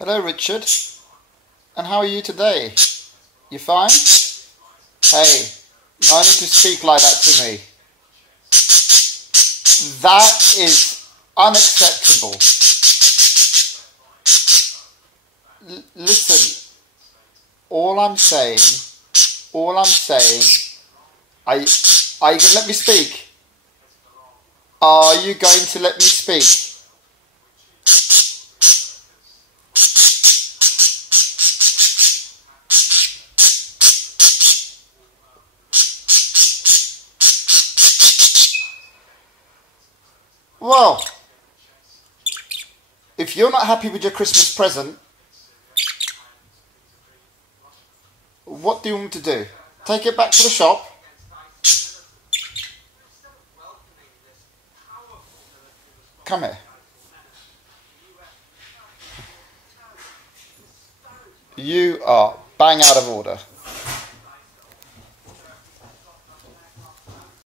Hello, Richard. And how are you today? You fine? Hey, no need to speak like that to me. That is unacceptable. Listen, all I'm saying, are you going to let me speak? Are you going to let me speak? Well, if you're not happy with your Christmas present, what do you want me to do? Take it back to the shop? Come here. You are bang out of order.